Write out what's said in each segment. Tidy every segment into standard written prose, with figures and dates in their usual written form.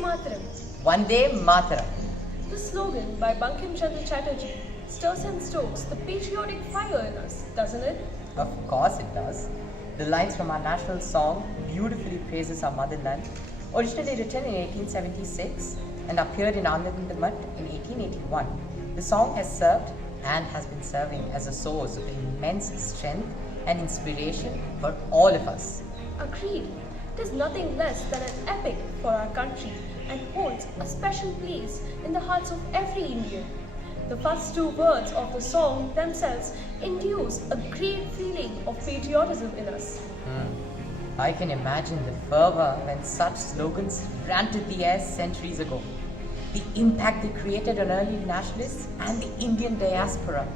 Mataram. Vande Mataram. The slogan by Bankim Chandra Chatterjee stirs and stokes the patriotic fire in us, doesn't it? Of course it does. The lines from our national song beautifully praises our motherland. Originally written in 1876 and appeared in Anandamat in 1881, the song has served and has been serving as a source of immense strength and inspiration for all of us. Agreed. It is nothing less than an epic for our country and holds a special place in the hearts of every Indian. The first two words of the song themselves induce a great feeling of patriotism in us. I can imagine the fervor when such slogans ran to the air centuries ago. The impact they created on early nationalists and the Indian diaspora.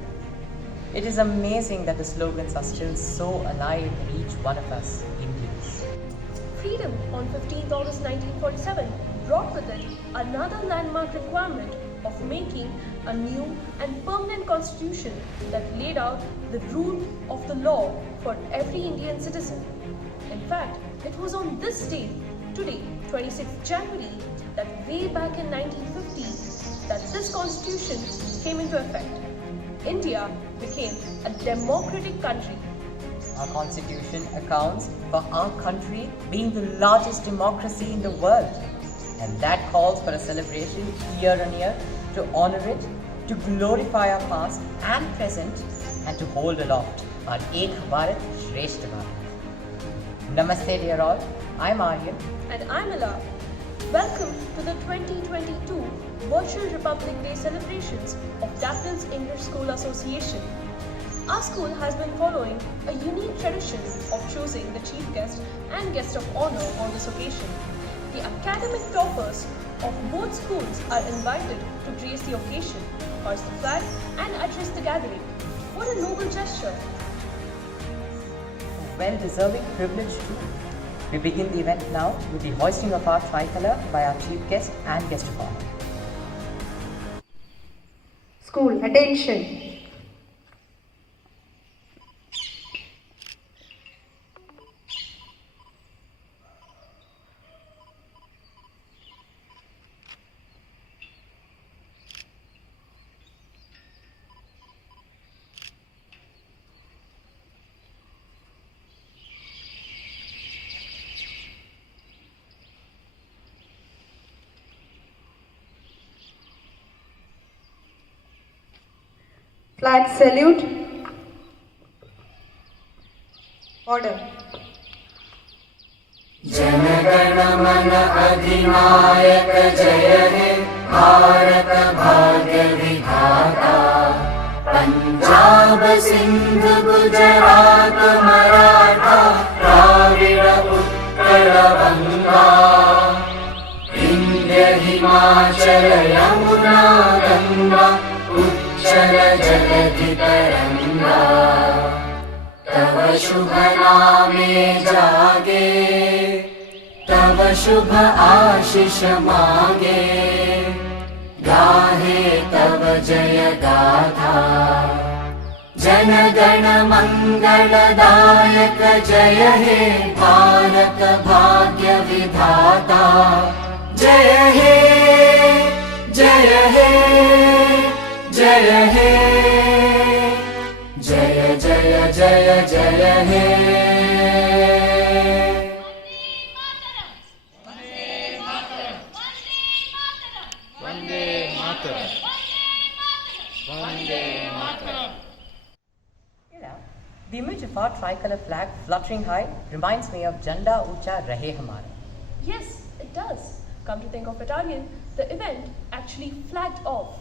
It is amazing that the slogans are still so alive in each one of us Indians. Freedom on 15th August 1947 brought with it another landmark requirement of making a new and permanent constitution that laid out the rule of the law for every Indian citizen. In fact, it was on this day, today, 26th January, that way back in 1950, that this constitution came into effect. India became a democratic country. Our constitution accounts for our country being the largest democracy in the world. And that calls for a celebration year on year to honor it, to glorify our past and present, and to hold aloft our Ek Bharat Shreshth Bharat. Namaste dear all, I'm Aryan. And I'm Ila. Welcome to the 2022 Virtual Republic Day celebrations of Daffodils English School Association. Our school has been following a unique tradition of choosing the chief guest and guest of honor on this occasion. The academic toppers of both schools are invited to grace the occasion, hoist the flag and address the gathering. What a noble gesture! Well-deserving privilege too. We begin the event now with the hoisting of our tricolour by our chief guest and guest of honor. School, attention! Flag salute. Order. जनगण मन अधिनायक जय हे भारत भाग्य विधाता पंजाब सिंध गुजरात मराठा द्राविड़ उत्कल बंगा विंध्य हिमाचल यमुना गंगा उच्चल जलधि तरंगा तव शुभ नामे जागे तव शुभ आशीष मागे गाहे तव जय गाथा जन गण मंगलदायक जय हे भारत भाग्य विधाता जय हे जय हे जय हे जय जय जय जय हे The image of our tricolour flag fluttering high reminds me of Janda Ucha Rahe Hamara. Yes, it does. Come to think of it, Aryan, the event actually flagged off.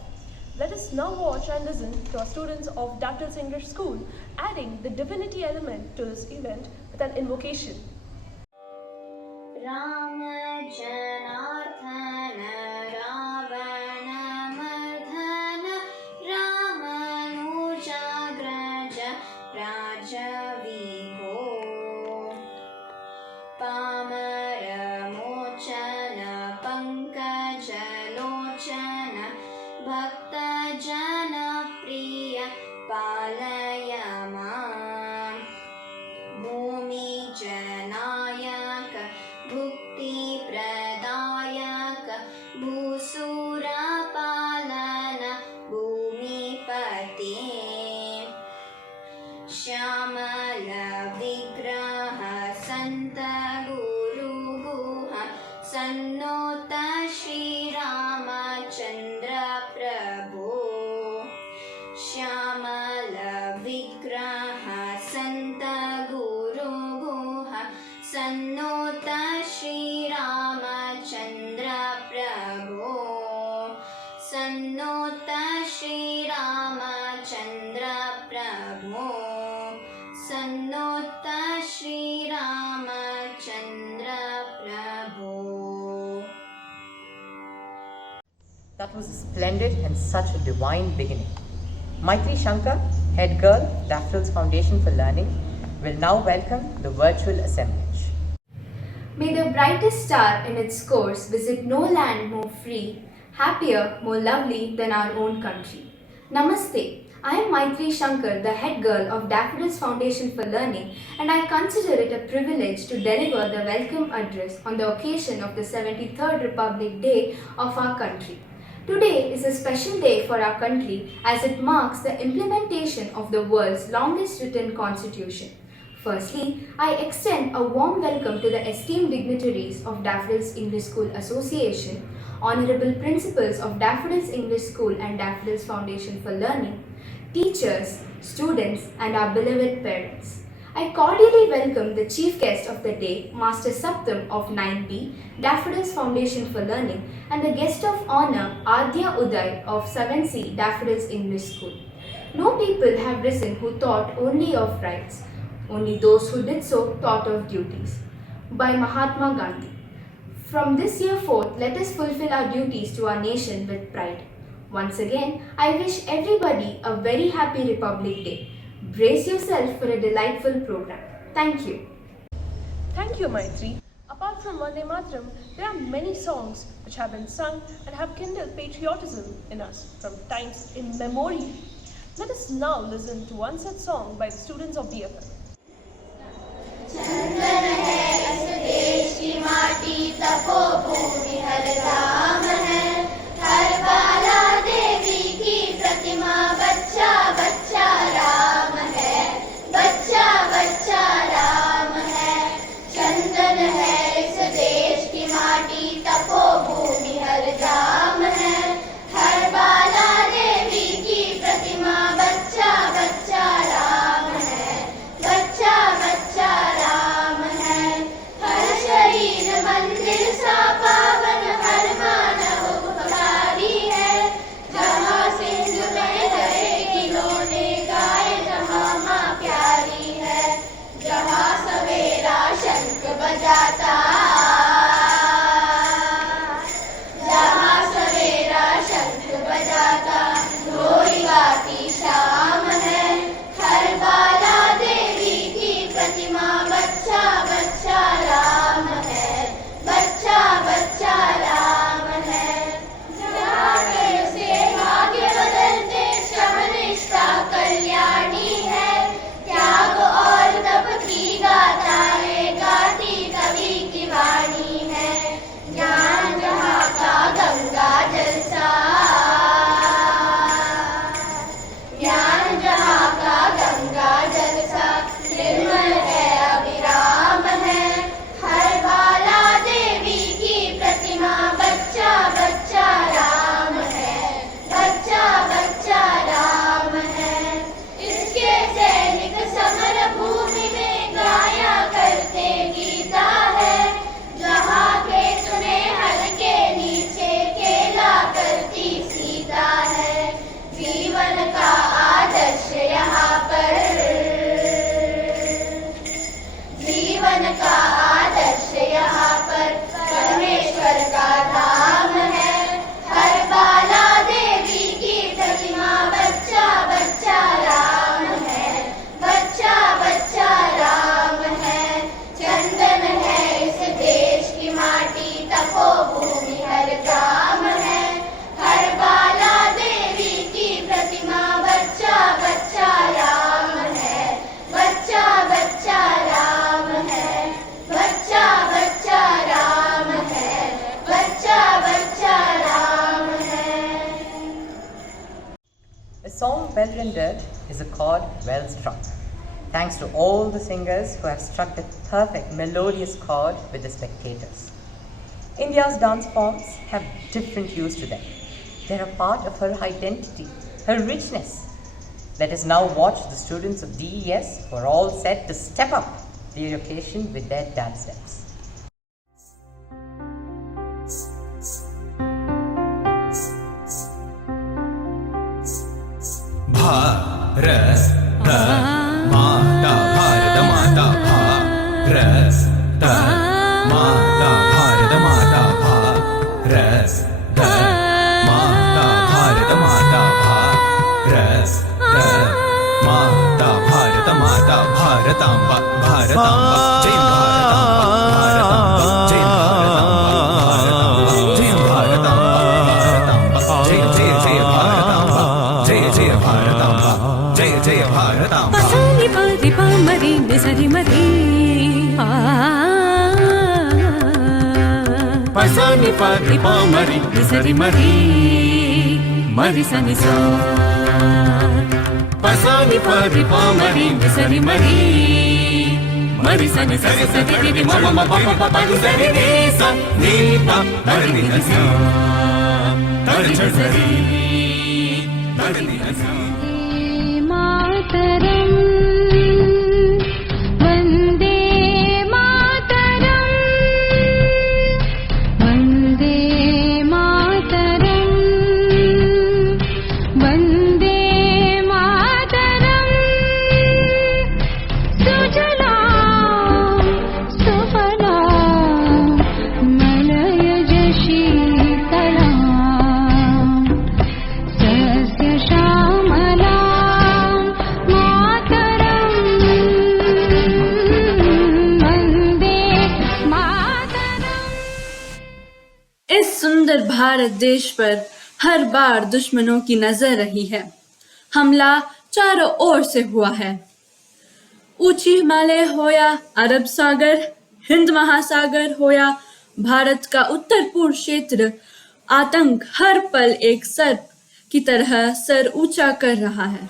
Let us now watch and listen to our students of Daffodils English School adding the divinity element to this event with an invocation. Ram Janardan Ravan मर्दन रामानुजाग्रज राजविभो Palmer मोचन पंकजलोचन भक्तजन प्रिय पालय मां भूमि जनायक भुक्ति प्रदायक सन्नोत श्रीरामचन्द्र प्रभो श्यामल विग्रह सन्त गुरु गुह सन्नोत श्रीरामचन्द्र प्रभो सन्नोत श्रीरामचन्द्र प्रभो सन्नोत श्रीरामचन्द्र प्रभो. That was splendid and such a divine beginning. Maitri Shankar, head girl, Daffodils Foundation for Learning, will now welcome the virtual assemblage. May the brightest star in its course visit no land more free, happier, more lovely than our own country. Namaste. I am Maitri Shankar, the head girl of Daffodils Foundation for Learning, and I consider it a privilege to deliver the welcome address on the occasion of the 73rd Republic Day of our country. Today is a special day for our country as it marks the implementation of the world's longest written constitution. Firstly, I extend a warm welcome to the esteemed dignitaries of Daffodils English School Association, honorable principals of Daffodils English School and Daffodils Foundation for Learning, teachers, students, and our beloved parents. I cordially welcome the chief guest of the day, Master Saptam of 9B, Daffodils Foundation for Learning, and the guest of honor, Adya Uday of 7C, Daffodils English School. No people have risen who thought only of rights. Only those who did so thought of duties. By Mahatma Gandhi. From this year forth, let us fulfill our duties to our nation with pride. Once again, I wish everybody a very happy Republic Day. Brace yourself for a delightful program. Thank you. Thank you, Maitri. Apart from Vande Mataram, there are many songs which have been sung and have kindled patriotism in us from times immemorial. Let us now listen to one such song by the students of DFL. चंदन है इस देश की माटी तपोभूमि हर धाम है हर बाला देवी की प्रतिमा बच्चा बच्चा राम है बच्चा बच्चा राम है चंदन है इस देश की माटी तपोभूमि हर धाम है हर बाला देवी की प्रतिमा बच्चा बच्चा राम है बच्चा बच्चा राम है हर शरीर मंदिर सा पावन हर मानव उपकारी है जहाँ सिंधु में गए किलोने गाए जहाँ माँ प्यारी है जहाँ सवेरा शंख बजाता जहाँ सवेरा शंख बजाता ढोल गाती शाम है हर बाला देवी की प्रतिमा बच्चा बच्चा राम है बच्चा बच्चा राम है जाके से भाग्य बदलते शमनिष्ठा कल्याणी है त्याग और तप की गाथा है गाती कवि की वाणी है ज्ञान जहाँ का गंगा जलसा ज्ञान जहाँ का गंगा जलसा निर्मल है अविराम है हर बाला देवी की प्रतिमा बच्चा बच्चा राम है बच्चा बच्चा राम है इसके सैनिक समर भूमि में गाया करते गीता है जहाँ खेत में हल के नीचे खेला करती सीता है जीवन का आदर्श यहाँ पर जीवन का आदर्श यहाँ पर परमेश्वर का धाम है हर बाला देवी की प्रतिमा बच्चा बच्चा राम है बच्चा बच्चा राम है चंदन है इस देश की माटी तपोभूमि हर ग्राम है हर बाला देवी की प्रतिमा बच्चा बच्चा राम है बच्चा बच्चा राम है बच्चा बच्चा राम है बच्चा बच्चा राम है. A song well rendered is a chord well struck. Thanks to all the singers who have struck the perfect melodious chord with the spectators. India's dance forms have different hues to them. They're a part of her identity, her richness. Let us now watch the students of DES who are all set to step up the occasion with their dance steps. Bharat माता भारत माता भारत माता भारत माता भारत माता भारत माता भारत माता भारत माता भारतांबा भारतांबा जय भारतांबा जय भारतांबा भारतांबा जय भारतांबा जय भारतांबा जय जय भारतांबा पसानी पारी पामरी निसरी मरी पसानी पारी पामरी निसरी मरी मरी सनी सा पसानी पारी पामरी निसरी मरी मरी सनी सा सरी री री मम मम पम पम पम सरी री सा नी पा मरी नी सा तर झरी धरनी हंसी मातरम वंदे मातरम वंदे मातरम वंदे मातरम सुजलां सुफलां मलयज शीतलां सस्य श्यामलां मातरं वन्दे मातरम्। इस सुंदर भारत देश पर हर बार दुश्मनों की नजर रही है। हमला चारों ओर से हुआ है। ऊंची हिमालय हो या अरब सागर, हिंद महासागर हो या भारत का उत्तर पूर्व क्षेत्र, आतंक हर पल एक सर्प की तरह सर ऊंचा कर रहा है।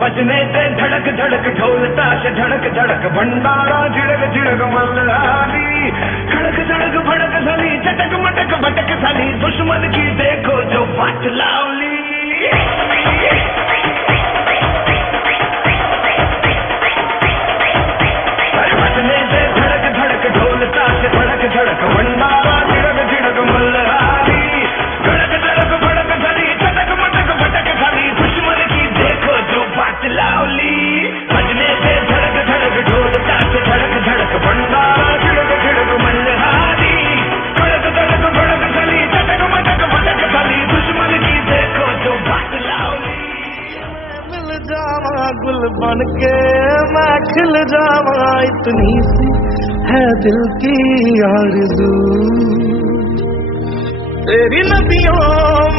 बजने से धड़क धड़क ढोल ताश धड़क धड़क भंडारा झिड़क झिड़क मल्हारी खड़क धड़क भड़क सली चटक मटक भटक सली दुश्मन की देखो जो बात लावली बजने से धड़क धड़क ढोल ताश धड़क धड़क भंडारा झिड़क झिड़क मल्हारी खड़क धड़क भड़क सली चटक मटक भटक सली दुश्मन की देखो जो बात लावली बजने से धड़क धड़क ढोल ताश धड़क धड़क भंडारा झिड़क झिड़क मल्हारी खड़क धड़क भड़क सली चटक मटक भटक सली दुश्मन की देखो जो बात लावली मिल जावा गुल बन के मैं खिल जावा इतनी सी है दिल की आरज़ू तेरी नदियों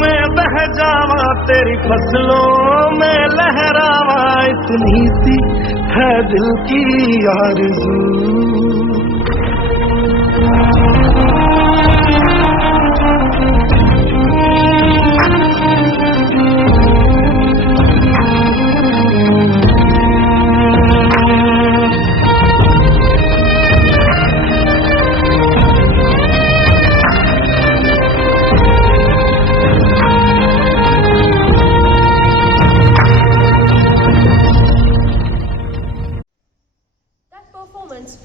में बह जावा तेरी फसलों में लहरावा इतनी सी है दिल की आरज़ू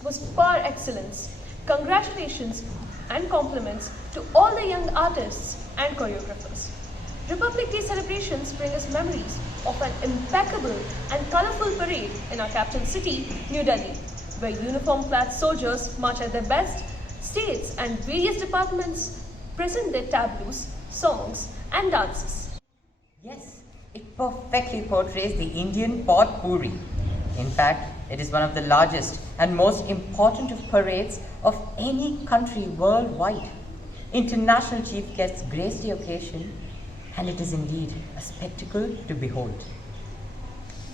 Was par excellence. Congratulations and compliments to all the young artists and choreographers. Republic Day celebrations bring us memories of an impeccable and colorful parade in our capital city, New Delhi, where uniform-clad soldiers march at their best, states and various departments present their tableaus, songs, and dances. Yes, it perfectly portrays the Indian potpourri. In fact, it is one of the largest and most important of parades of any country worldwide. International chief guests grace the occasion, and it is indeed a spectacle to behold.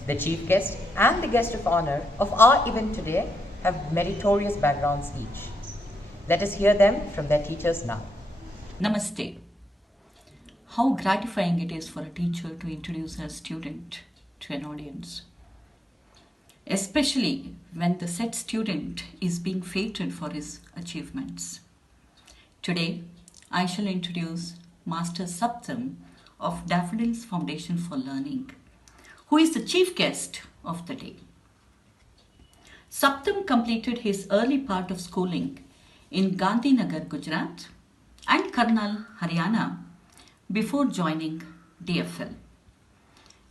The chief guest and the guest of honor of our event today have meritorious backgrounds each. Let us hear them from their teachers now. Namaste. How gratifying it is for a teacher to introduce a student to an audience, especially when the said student is being feted for his achievements. Today, I shall introduce Master Saptam of Daffodils Foundation for Learning, who is the chief guest of the day. Saptam completed his early part of schooling in Gandhinagar, Gujarat and Karnal, Haryana before joining DFL.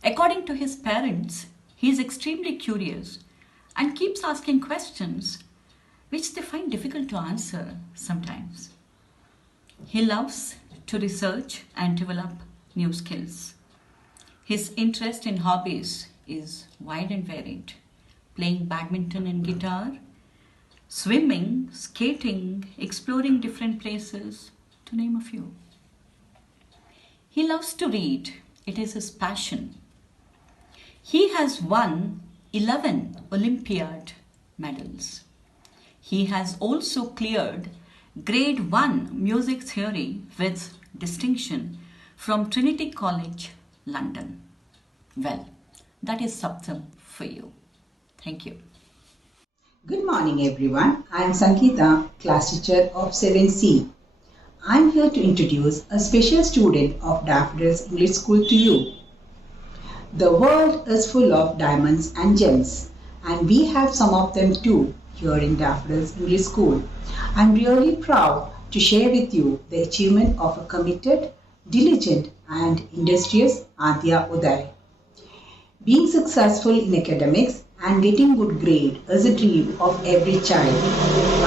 According to his parents, he is extremely curious and keeps asking questions which they find difficult to answer sometimes. He loves to research and develop new skills. His interest in hobbies is wide and varied: playing badminton and guitar, swimming, skating, exploring different places, to name a few. He loves to read. It is his passion. He has won 11 Olympiad medals. He has also cleared Grade 1 Music Theory with distinction from Trinity College, London. Well, that is Saptam for you. Thank you. Good morning everyone. I am Sangeeta, class teacher of 7C. I am here to introduce a special student of Daffodils English School to you. The world is full of diamonds and gems, and we have some of them too here in Daffodils English School. I am really proud to share with you the achievement of a committed, diligent and industrious Adya Uday. Being successful in academics and getting good grade is a dream of every child.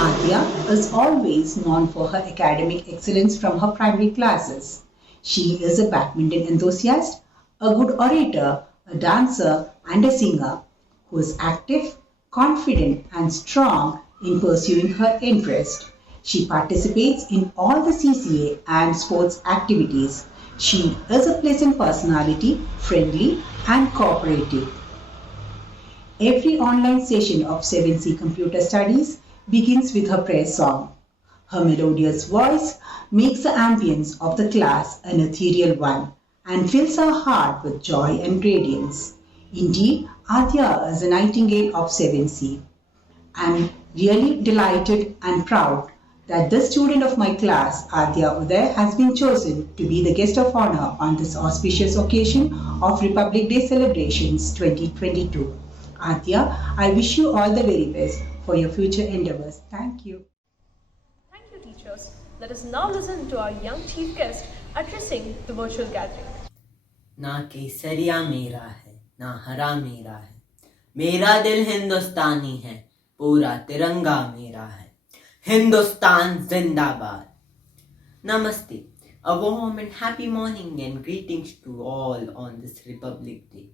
Adya is always known for her academic excellence from her primary classes. She is a badminton enthusiast, a good orator, a dancer and a singer who is active, confident and strong in pursuing her interest. She participates in all the CCA and sports activities. She is a pleasant personality, friendly and cooperative. Every online session of 7C Computer Studies begins with her prayer song. Her melodious voice makes the ambience of the class an ethereal one and fills her heart with joy and radiance. Indeed, Adya is a nightingale of 7C. I am really delighted and proud that this student of my class, Adya Uday, has been chosen to be the guest of honor on this auspicious occasion of Republic Day celebrations 2022. Adya, I wish you all the very best for your future endeavors. Thank you. Thank you, teachers. Let us now listen to our young chief guest addressing the virtual gathering. ना केसरिया मेरा है ना हरा मेरा है, मेरा दिल हिंदुस्तानी है, पूरा तिरंगा मेरा है, हिंदुस्तान जिंदाबाद. Namaste. A warm and happy morning and greetings to all on this Republic Day.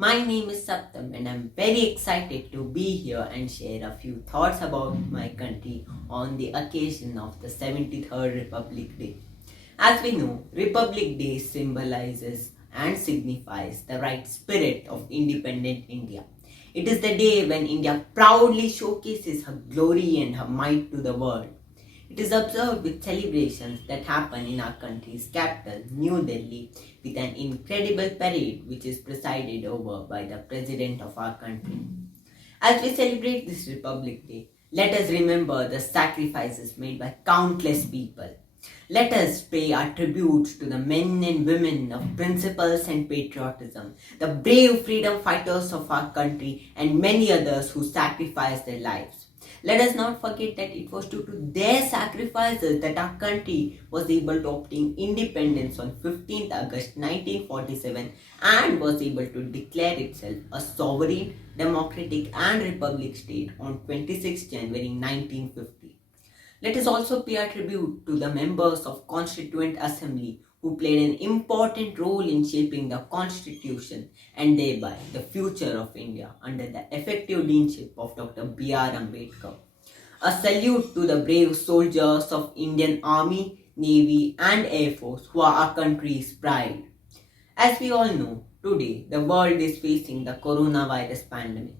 My name is Saptam and I'm very excited to be here and share a few thoughts about my country on the occasion of the 73rd Republic Day. As we know, Republic Day symbolizes and signifies the right spirit of independent India. It is the day when India proudly showcases her glory and her might to the world. It is observed with celebrations that happen in our country's capital, New Delhi, with an incredible parade which is presided over by the President of our country. As we celebrate this Republic Day, let us remember the sacrifices made by countless people. Let us pay our tribute to the men and women of principles and patriotism, the brave freedom fighters of our country, and many others who sacrificed their lives. Let us not forget that it was due to their sacrifices that our country was able to obtain independence on 15th August 1947 and was able to declare itself a sovereign, democratic and republic state on 26th January 1950. Let us also pay a tribute to the members of Constituent Assembly who played an important role in shaping the Constitution and thereby the future of India under the effective leadership of Dr. B.R. Ambedkar. A salute to the brave soldiers of Indian Army, Navy and Air Force who are our country's pride. As we all know, today the world is facing the coronavirus pandemic.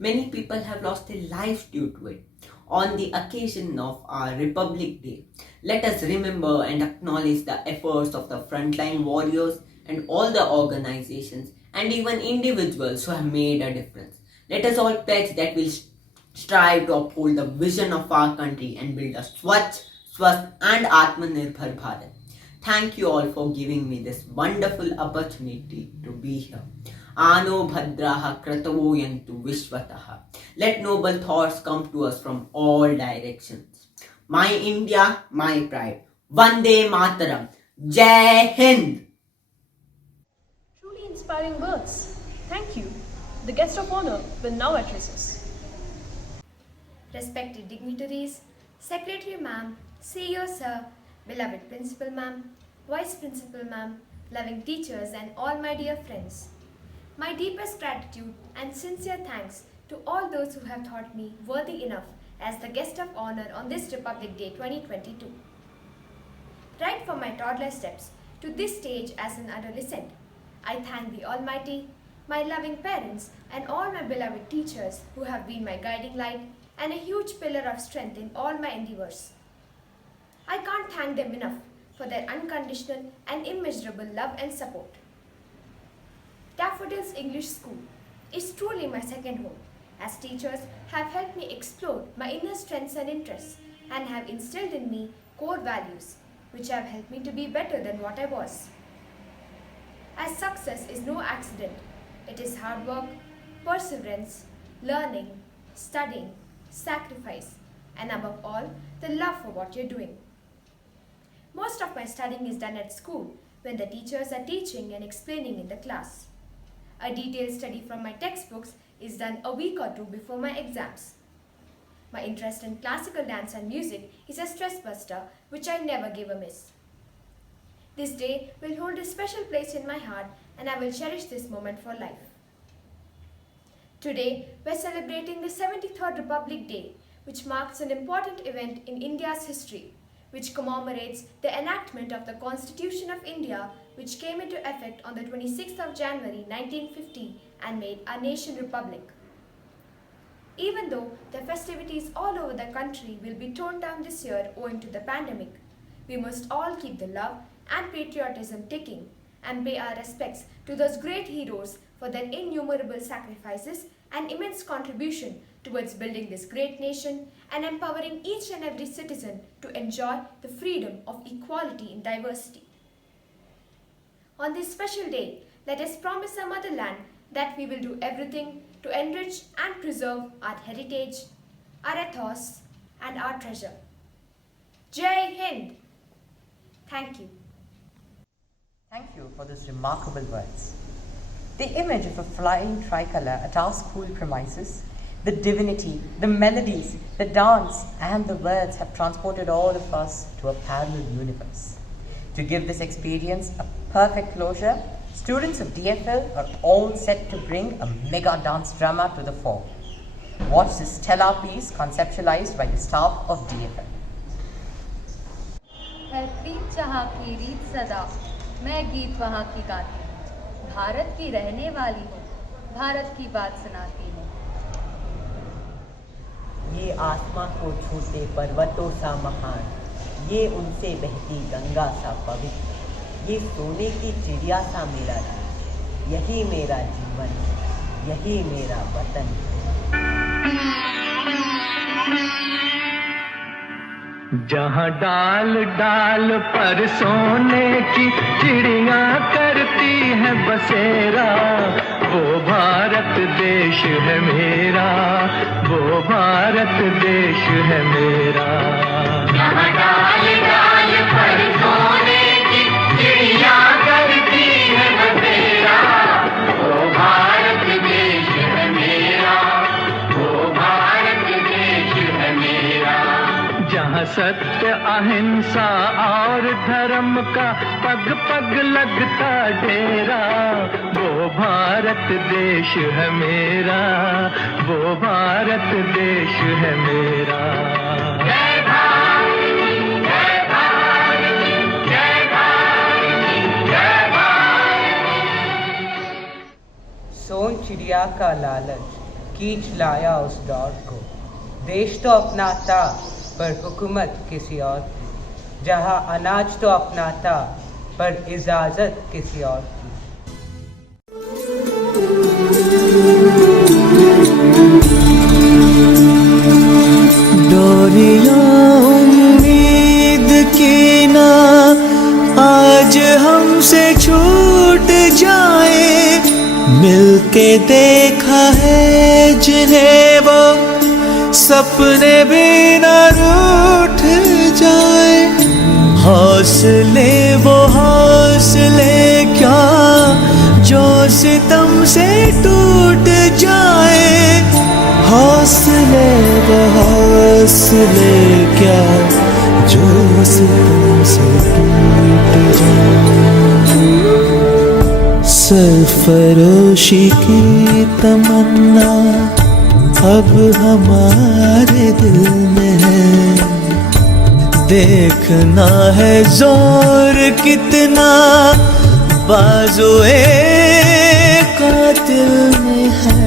Many people have lost their lives due to it. On the occasion of our Republic Day, let us remember and acknowledge the efforts of the frontline warriors and all the organizations and even individuals who have made a difference. Let us all pledge that we'll strive to uphold the vision of our country and build a Swachh, Swasth and Atmanirbhar Bharat. Thank you all for giving me this wonderful opportunity to be here. Ano bhadraha kratavo yantu vishwataha. Let noble thoughts come to us from all directions. My India, my pride. Vande Mataram. Jai Hind. Truly inspiring words. Thank you. The guest of honor will now address us. Respected dignitaries, Secretary Ma'am, CEO Sir, beloved Principal Ma'am, Vice Principal Ma'am, loving teachers and all my dear friends. My deepest gratitude and sincere thanks to all those who have thought me worthy enough as the guest of honor on this Republic Day 2022. Right from my toddler steps to this stage as an adolescent, I thank the Almighty, my loving parents and all my beloved teachers who have been my guiding light and a huge pillar of strength in all my endeavors. I can't thank them enough for their unconditional and immeasurable love and support. Daffodils English School is truly my second home, as teachers have helped me explore my inner strengths and interests and have instilled in me core values which have helped me to be better than what I was. As success is no accident, it is hard work, perseverance, learning, studying, sacrifice, and above all, the love for what you're doing. Most of my studying is done at school when the teachers are teaching and explaining in the class. A detailed study from my textbooks is done a week or two before my exams. My interest in classical dance and music is a stress buster which I never give a miss. This day will hold a special place in my heart and I will cherish this moment for life. Today, we're celebrating the 73rd Republic Day, which marks an important event in India's history, which commemorates the enactment of the Constitution of India, which came into effect on the 26th of January 1950 and made our nation republic. Even though the festivities all over the country will be toned down this year owing to the pandemic, we must all keep the love and patriotism ticking and pay our respects to those great heroes for their innumerable sacrifices and immense contribution towards building this great nation and empowering each and every citizen to enjoy the freedom of equality in diversity. On this special day, let us promise our motherland that we will do everything to enrich and preserve our heritage, our ethos, and our treasure. Jai Hind! Thank you. Thank you for those remarkable words. The image of a flying tricolour at our school premises, the divinity, the melodies, the dance, and the words have transported all of us to a parallel universe. To give this experience a perfect closure, students of DFL are all set to bring a mega dance drama to the fore. Watch this stellar piece conceptualized by the staff of DFL. है प्रीत जहाँ की रीत सदा, मैं गीत वहाँ की गाती हूँ, भारत की रहने वाली हूँ, भारत की बात सुनाती हूँ। ये आसमां को छूते पर्वतों सा महान, ये उनसे बहती गंगा सा पवित्र, ये सोने की चिड़िया सा मेरा देश, यही मेरा जीवन, यही मेरा वतन। जहाँ डाल डाल पर सोने की चिड़िया करती है बसेरा, वो भारत देश है मेरा, वो भारत देश है मेरा। जहाँ डाल डाल पर सोने की चिड़िया करती है बसेरा, वो भारत देश है मेरा, वो भारत देश है मेरा। जहाँ सत्य अहिंसा और धर्म का पग पग लगता डेरा। वो भारत देश है मेरा, वो भारत देश है मेरा। जय भारती, जय भारती, जय भारती, जय भारती। सोन चिड़िया का लालच कीच लाया उस दौर को। देश तो अपना था पर हुकूमत किसी और की। जहाँ अनाज तो अपना था पर इजाजत किसी और की। डोरियां उम्मीद की ना आज हमसे छूट जाए, मिलके देखा है जिन्हें वो सपने भी न रूठ जाए। हौसले वो हौसले क्या जो सितम से टूट जाए। हौसले वो हौसले क्या जो सितम से टूट जाए। सरफरोशी की तमन्ना अब हमारे दिल में है। देखना है जोर कितना बाजुए कातिल में है।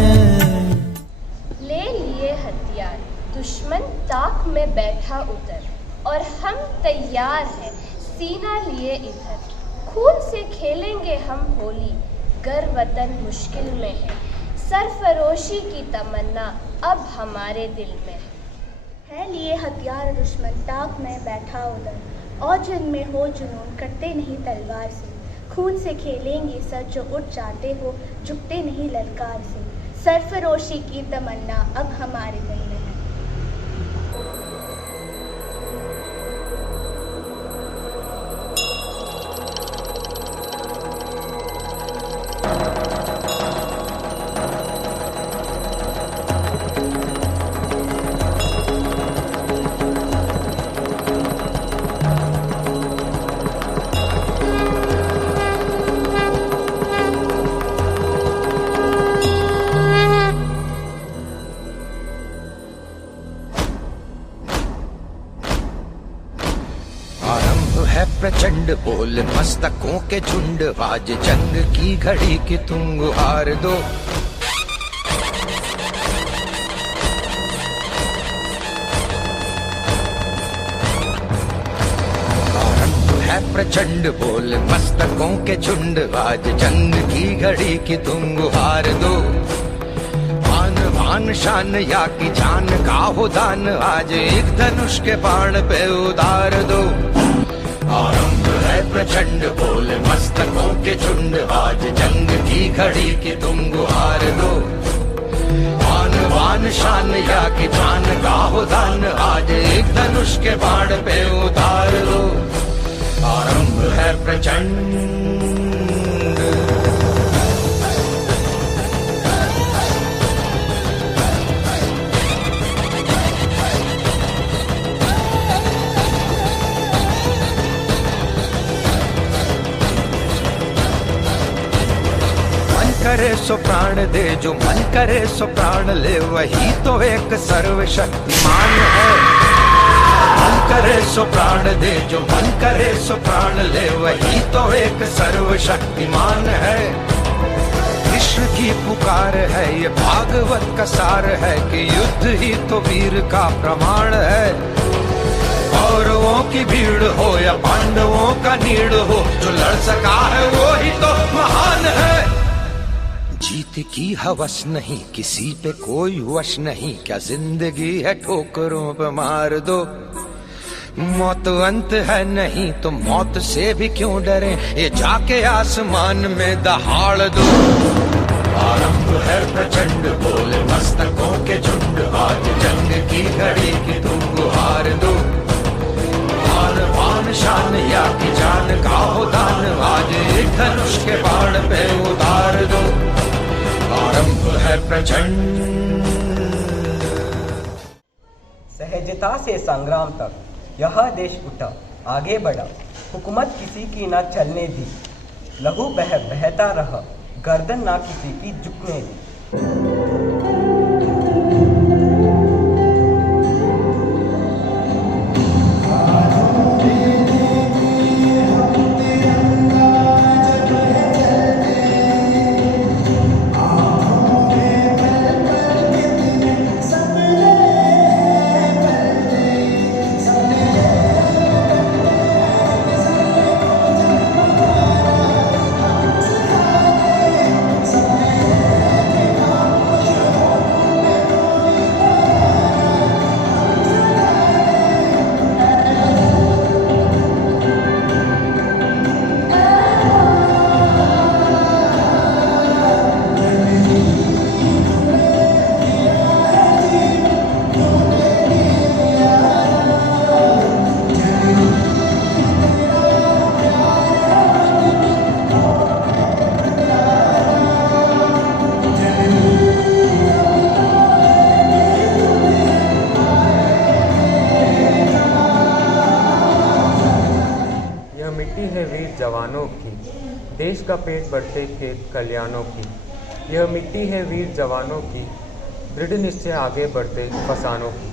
ले लिए हथियार, दुश्मन ताक में बैठा उधर, और हम तैयार हैं सीना लिए इधर। खून से खेलेंगे हम होली, गर वतन मुश्किल में है। सरफरोशी की तमन्ना अब हमारे दिल में है लिए हथियार, दुश्मन ताक में बैठा उधर, और जिनमें हो जुनून करते नहीं तलवार से। खून से खेलेंगे सर जो उठ जाते हो, झुकते नहीं ललकार से। सरफरोशी की तमन्ना अब हमारे दिल में है। प्रचंड बोल मस्तकों के झुंड, आज जंग की घड़ी की तुम गुहार दो। आरंभ है प्रचंड बोल मस्तकों के झुंड, आज जंग की घड़ी की तुम गुहार दो। आन बान शान या की जान का हो दान, आज एक धनुष के बाण पे उतार दो। आरंभ है प्रचंड बोल मस्तकों के झुंड, आज जंग की घड़ी की तुम गुहार दो। आन बान शान या की जान का हो दान, आज एक धनुष के बाण पे उतार दो। आरंभ है प्रचंड। करे सो प्राण दे, जो मन करे सो प्राण ले, वही तो एक सर्वशक्तिमान है। मन करे सो प्राण दे, जो मन करे सो प्राण ले, वही तो एक सर्वशक्तिमान है। कृष्ण की पुकार है, ये भागवत का सार है कि युद्ध ही तो वीर का प्रमाण है। कौरवों की भीड़ हो या पांडवों का नीड़ हो, जो लड़ सका है वो ही तो महान है। जीत की हवस नहीं, किसी पे कोई वश नहीं, क्या जिंदगी है ठोकरों पे मार दो। मौत अंत है नहीं तो मौत से भी क्यों डरे, ये जाके आसमान में दहाड़ दो। आरंभ है प्रचंड बोल मस्तकों के झुंड, आज जंग की घड़ी की तुम गुहार दो। आन बान शान या की जान का हो दान, आज एक धनुष के बाण पे उतार दो। आरंभ है प्रचंड। सहजता से संग्राम तक यह देश उठा, आगे बढ़ा, हुकूमत किसी की ना चलने दी, लहू बहता रहा, गर्दन ना किसी की झुकने दी। जवानों की, देश का पेट बढ़ते खेत कल्याणों की। यह मिट्टी है वीर जवानों की, दृढ़ निश्चय आगे बढ़ते फसानों की।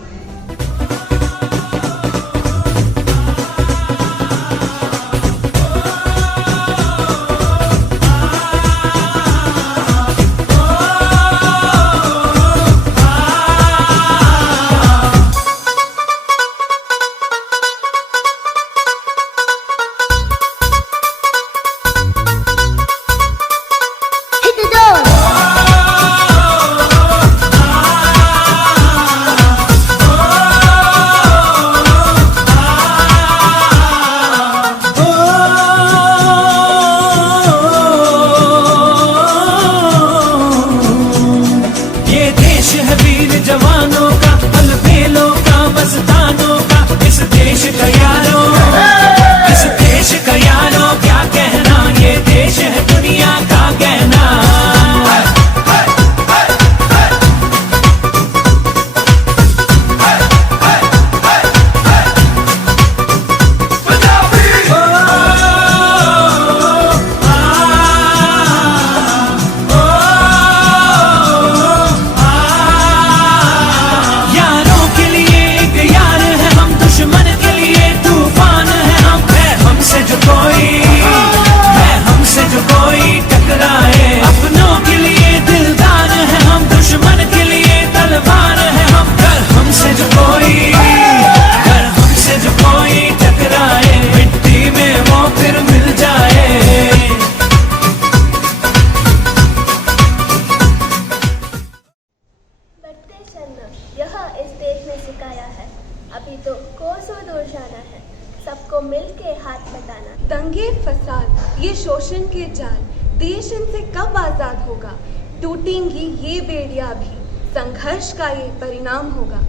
अभी तो कोसों दूर जाना है, सबको मिलके हाथ बटाना। दंगे फसाद ये शोषण के जाल, देश इनसे कब आजाद होगा। टूटेंगी ये बेड़ियां भी, संघर्ष का ये परिणाम होगा।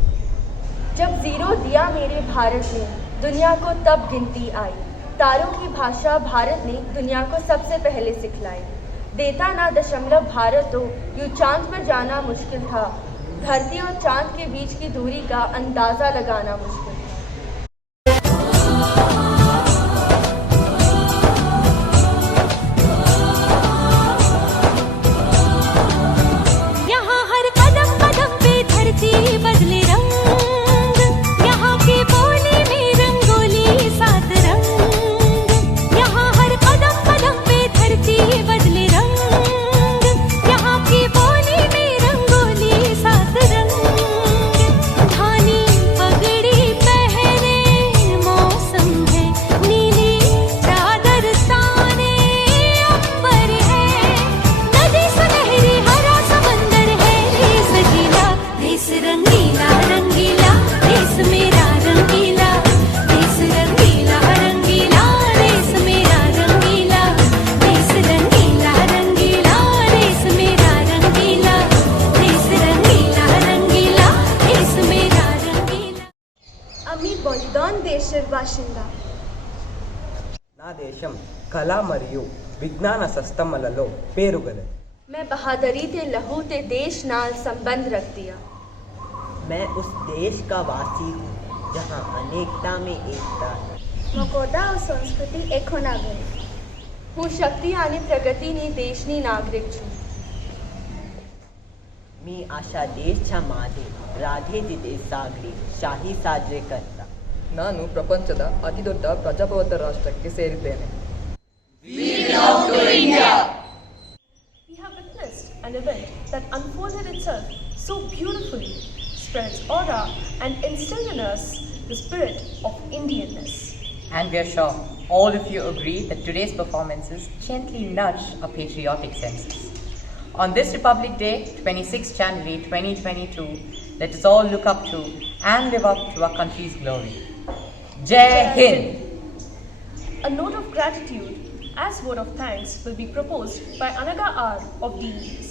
जब जीरो दिया मेरे भारत ने, दुनिया को तब गिनती आई। तारों की भाषा भारत ने दुनिया को सबसे पहले सिखलाई। देता ना दशमलव भारत तो यूं चांद पर जाना मुश्किल था। धरती और चांद के बीच की दूरी का अंदाजा लगाना मुश्किल था। यहाँ हर कदम कदम पे धरती बदले रंग, यहाँ की बोली में रंगोली सात रंग। यहाँ हर कदम कदम पे धरती बदले रंग, यहाँ की बोली में रंगोली सात रंग। धानी पगड़ी पहने मौसम है, नीली चादर ताने अंबर है। नदी सुनहरी हरा समंदर है, देश गीला देश रंगीला रंगीला, देश मेरा रंगीला। देश रंगीला रंगीला, देश मेरा रंगीला। देश रंगीला रंगीला, देश मेरा रंगीला। देश रंगीला रंगीला, देश मेरा रंगीला। అమీ బలిదాన్ దేశ బాషిందా నా దేశం కళ మరియు విజ్ఞాన సస్తమలలో పేరుగలది। मैं बहादुरी ते लहू ते देश नाल संबंध रख दिया। मैं उस देश का वासी हूँ जहाँ अनेकता में एकता है. મકોડા ઓ સંસ્કૃતિ એક હોનાગરી. હું શક્તિ અને પ્રગતિની દેશની નાગરિક છું. मी आशा देशच्या मागे ರಾಧೇದಿದೆ ಸಾಗರಿ ಶಾಹಿ ಸಾಜ್ರೆ ಕರ್ತ. ನಾನು ಪ್ರಪಂಚದ ಅತಿದೊಡ್ಡ ಪ್ರಜಾಪ್ರಭುತ್ವ ರಾಷ್ಟ್ರಕ್ಕೆ ಸೇರಿದ್ದೇನೆ. We have witnessed an event that unfolded itself so beautifully, spread its aura and instilled in us the spirit of Indianness. And we are sure all of you agree that today's performances gently nudge our patriotic senses. On this Republic Day, 26 January 2022, let us all look up to and live up to our country's glory. Jai Hind! A note of gratitude as vote of thanks will be proposed by Anaga R of DEs.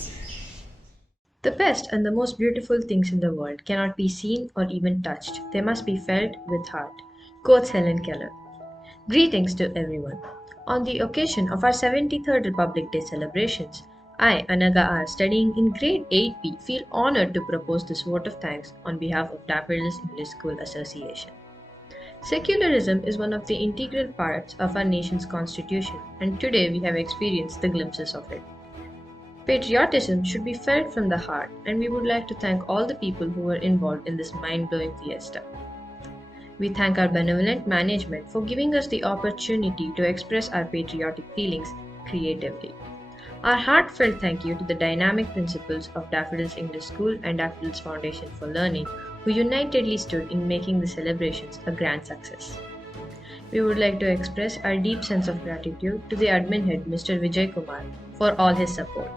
The best and the most beautiful things in the world cannot be seen or even touched. They must be felt with heart. Quotes Helen Keller. Greetings to everyone. On the occasion of our 73rd Republic Day celebrations, I, Anaga R, studying in grade 8B, feel honored to propose this vote of thanks on behalf of Daffodils English School Association. Secularism is one of the integral parts of our nation's constitution, and today we have experienced the glimpses of it. Patriotism should be felt from the heart, and we would like to thank all the people who were involved in this mind-blowing fiesta. We thank our benevolent management for giving us the opportunity to express our patriotic feelings creatively. Our heartfelt thank you to the dynamic principals of Daffodils English School and Daffodils Foundation for Learning, who unitedly stood in making the celebrations a grand success. We would like to express our deep sense of gratitude to the admin head, Mr. Vijay Kumar, for all his support.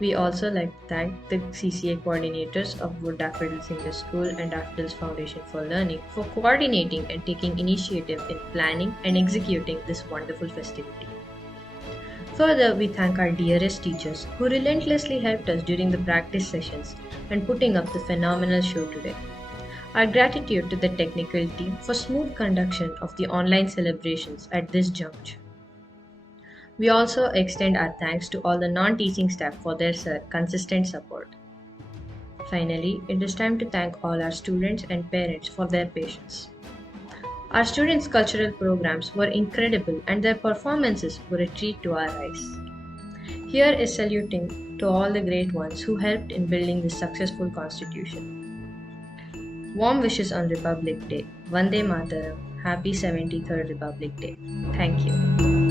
We also like to thank the CCA coordinators of both Daffodils English School and Daffodils Foundation for Learning for coordinating and taking initiative in planning and executing this wonderful festivity. Further, we thank our dearest teachers who relentlessly helped us during the practice sessions and putting up the phenomenal show today. Our gratitude to the technical team for smooth conduction of the online celebrations at this juncture. We also extend our thanks to all the non-teaching staff for their consistent support. Finally, it is time to thank all our students and parents for their patience. Our students' cultural programs were incredible and their performances were a treat to our eyes. Here is saluting to all the great ones who helped in building this successful constitution. Warm wishes on Republic Day. Vande Mataram. Happy 73rd Republic Day. Thank you.